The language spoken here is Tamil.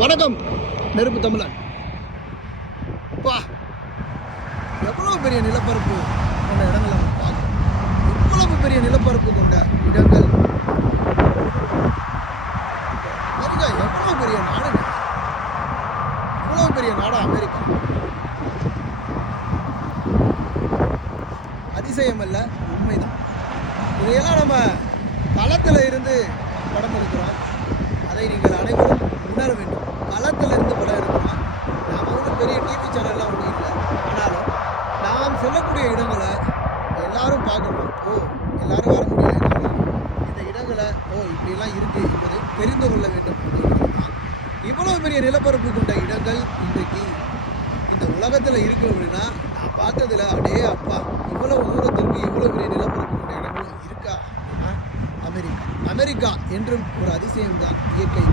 வணக்கம். நெருப்பு தமிழன். அப்பா எவ்வளோ பெரிய நிலப்பரப்பு கொண்ட இடங்களை நம்ம பார்க்கணும் இவ்வளவு பெரிய நிலப்பரப்பு கொண்ட இடங்கள். அமெரிக்கா எவ்வளோ பெரிய நாடு இவ்வளோ பெரிய நாடு அமெரிக்கா? அதிசயம் அல்ல உண்மைதான். இதையெல்லாம் நம்ம களத்தில் இருந்து படம் வரக்கூடிய இடங்களை எல்லாரும் பார்க்கணும். ஓ எல்லாரும் வர முடியாது. இந்த இடங்களை ஓ இப்படிலாம் இருக்குது என்பதை தெரிந்து கொள்ள வேண்டும். அப்படிங்கிறதுதான் இவ்வளவு பெரிய நிலப்பரப்பு கொண்ட இடங்கள் இன்றைக்கு இந்த உலகத்தில் இருக்கு அப்படின்னா நான் பார்த்ததுல அடே அப்பா இவ்வளவு தூரத்திற்கு இவ்வளவு பெரிய நிலப்பரப்பு கொண்ட இடங்களும் இருக்கா அப்படின்னா அமெரிக்கா. அமெரிக்கா என்றும் ஒரு அதிசயம் தான் இயற்கை.